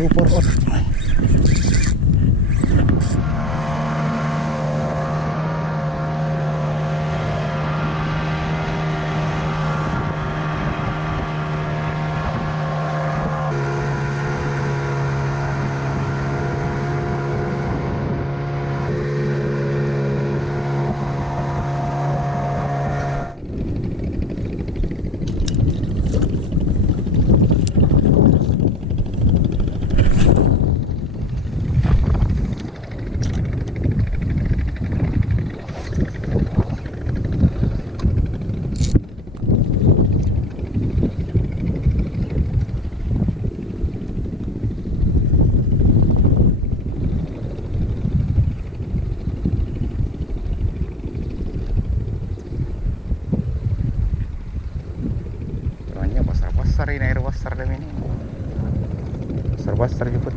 super hot. Ini air wasar demi ini wasar jemput.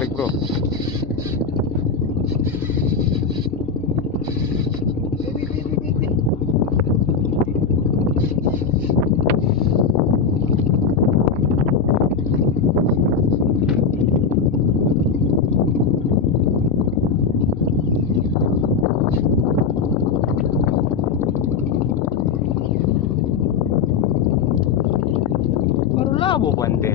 Baik bro. Baru labo bante.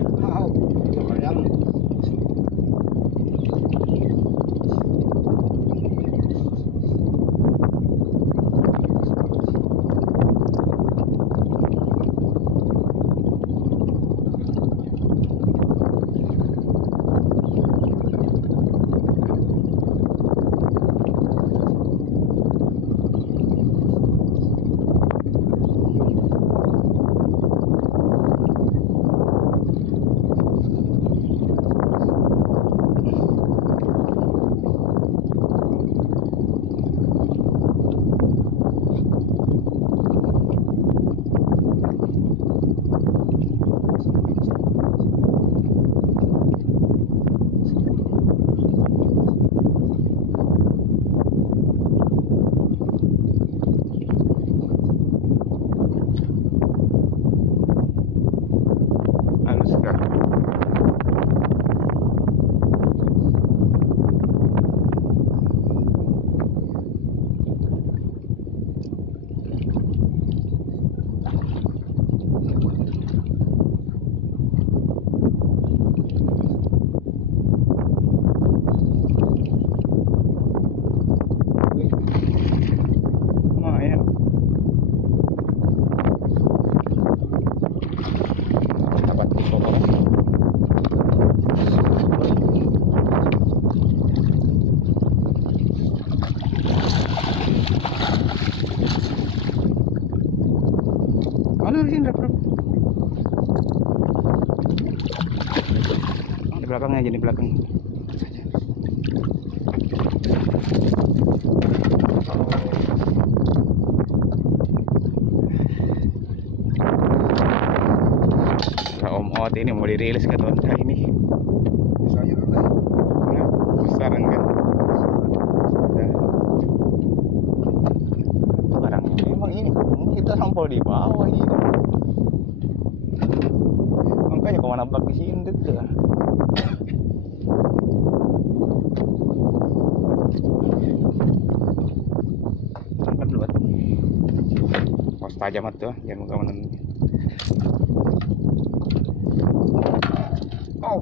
Di belakangnya aja, di belakang. Om Ot ini mau dirilis ke tahun ini. Besaran kan? Barang memang ini kita sampel di bawah ini. Makanya kemana bak di sini tuh. Angkat dulu. Pos tajam tuh, jangan kemana. Oh.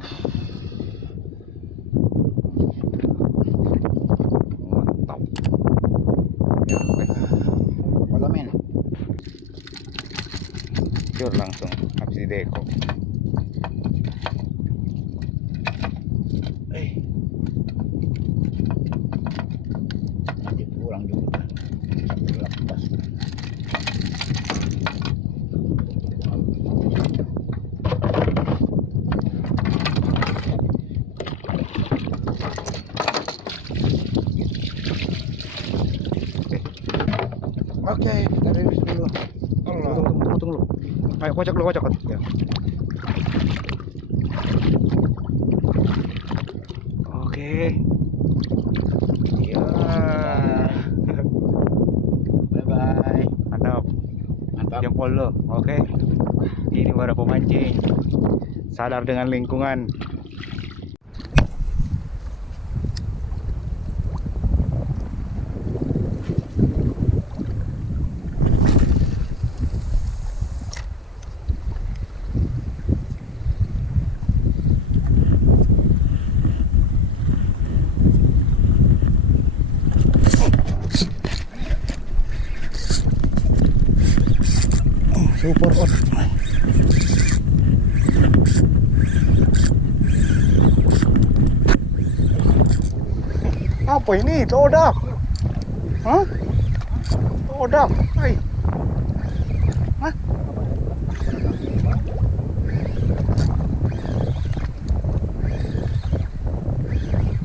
Mantap. Ya, kolomin. Cur langsung habis di deko. Nanti pulang juga. Lepas. Oke, kita rilis dulu. Allah. Tunggu. Ayo kocok lu. Ya. Oke. Ya. Bye. Mantap. Jempol lo. Oke. Ini para pemancing. Sadar dengan lingkungan. Super hot. Apa ini? Todak. Hah? Todak. Hai. Hah?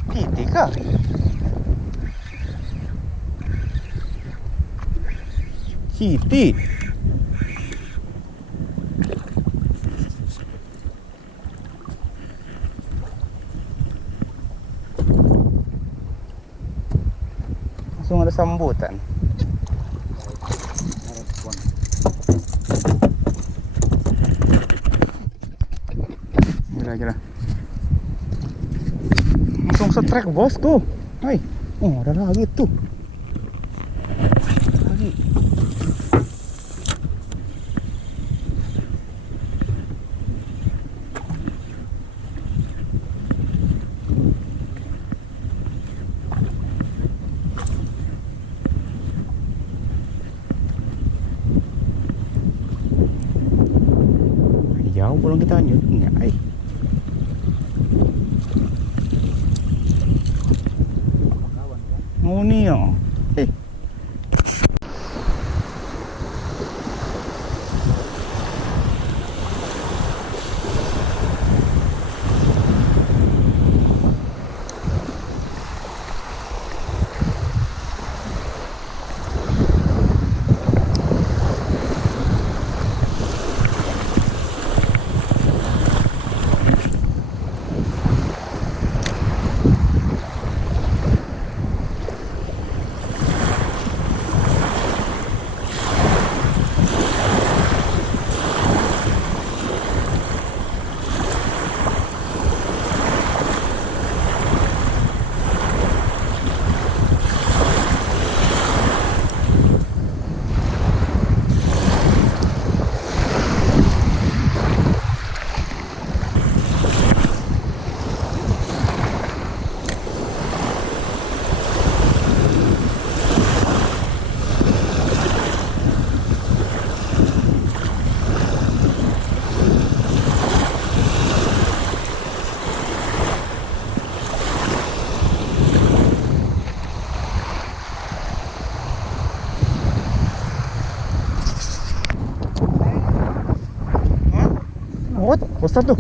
Kritik kah? Siti. Langsung ada sambutan. Gila. Langsung setrek bosku. Hai. Oh, ada lagi tuh. Lagi. Jauh belum kita lanjut enggak? Oh nih ya. What? Ustaz tuh.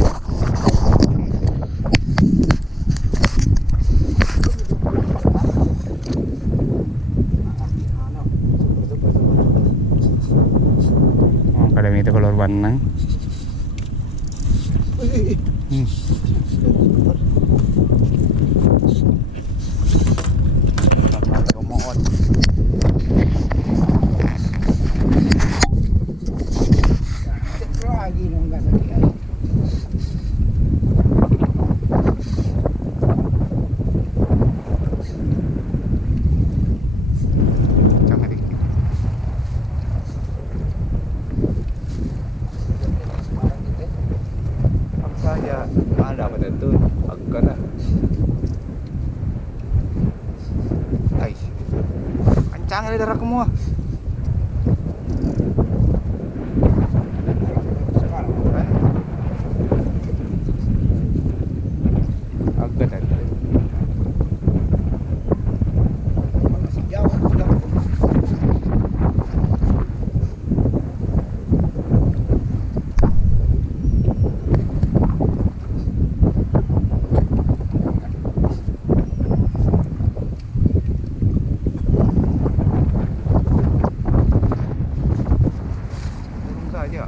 Oh, kada minta keluar banang. Ada apa mulai derak semua. Agak tadi. Masih jauh sudah. Turun saja.